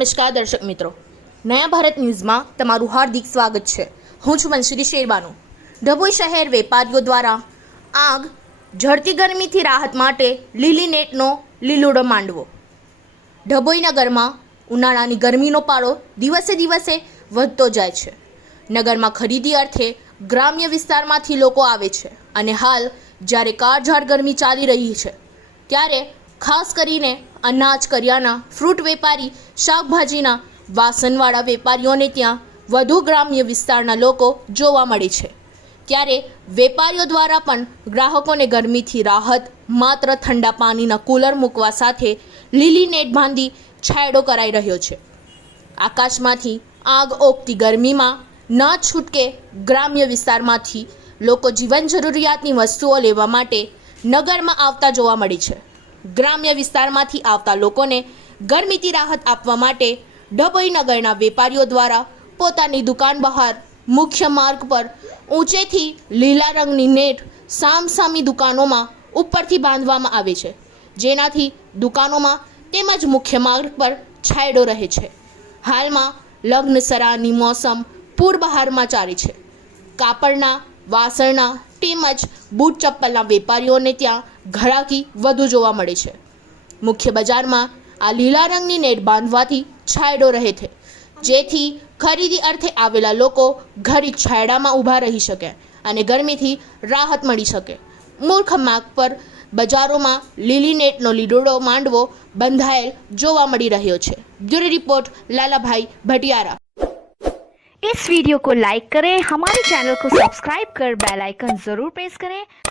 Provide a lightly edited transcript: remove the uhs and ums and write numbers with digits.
નમસ્કાર દર્શક મિત્રો, નયા ભારત ન્યૂઝમાં તમારું હાર્દિક સ્વાગત છે। હું છું મંસૂરી શેરબાનુ। ડભોઈ શહેર વેપારીઓ દ્વારા આગ ઝડતી ગરમીથી રાહત માટે લીલી નેટનો લીલુડો માંડવો। ડભોઈ નગરમાં ઉનાળાની ગરમીનો પારો દિવસે દિવસે વધતો જાય છે। નગરમાં ખરીદી અર્થે ગ્રામ્ય વિસ્તારમાંથી લોકો આવે છે અને હાલ જ્યારે કાળઝાળ ગરમી ચાલી રહી છે ત્યારે ખાસ કરીને અનાજ, કરિયાણા, ફ્રૂટ વેપારી, શાકભાજીના વાસણવાળા વેપારીઓને ત્યાં વધુ ગ્રામ્ય વિસ્તારના લોકો જોવા મળે છે। ત્યારે વેપારીઓ દ્વારા પણ ગ્રાહકોને ગરમીથી રાહત માત્ર ઠંડા પાણીના કુલર મૂકવા સાથે લીલી નેટ બાંધી છાંયડો કરાઈ રહ્યો છે। આકાશમાંથી આગ ઓગતી ગરમીમાં ન છૂટકે ગ્રામ્ય વિસ્તારમાંથી લોકો જીવન જરૂરિયાતની વસ્તુઓ લેવા માટે નગરમાં આવતા જોવા મળે છે। ગ્રામ્ય વિસ્તારમાંથી આવતા લોકોને ગરમીથી રાહત આપવા માટે ડભોઈ નગરના વેપારીઓ દ્વારા પોતાની દુકાન બહાર મુખ્ય માર્ગ પર ઊંચેથી લીલા રંગની નેટ સામસામી દુકાનોમાં ઉપરથી બાંધવામાં આવે છે, જેનાથી દુકાનોમાં તેમજ મુખ્ય માર્ગ પર છાંયડો રહે છે। હાલમાં લગ્નસરાની મોસમ પૂર બહારમાં ચાલે છે। કાપડના, વાસણના તેમજ બૂટ ચપ્પલના વેપારીઓને ત્યાં ઘરાકી વધુ જોવા મળે છે। મુખ્ય બજારમાં આ લીલા રંગની નેટ બાંધવાથી છાંયડો રહે છે, જેથી ખરીદી અર્થે આવેલા લોકો ઘડી છાંયડામાં ઊભા રહી શકે અને ગરમીથી રાહત મળી શકે। મૂર્ખ માર્ગ પર બજારોમાં લીલી નેટનો લીલુડો માંડવો બંધાયેલ જોવા મળી રહ્યો છે। Bureau report Lalabhai Bhatiyara. इस वीडियो को लाइक करें, हमारे चैनल को सब्सक्राइब कर बेल आइकन जरूर प्रेस करें।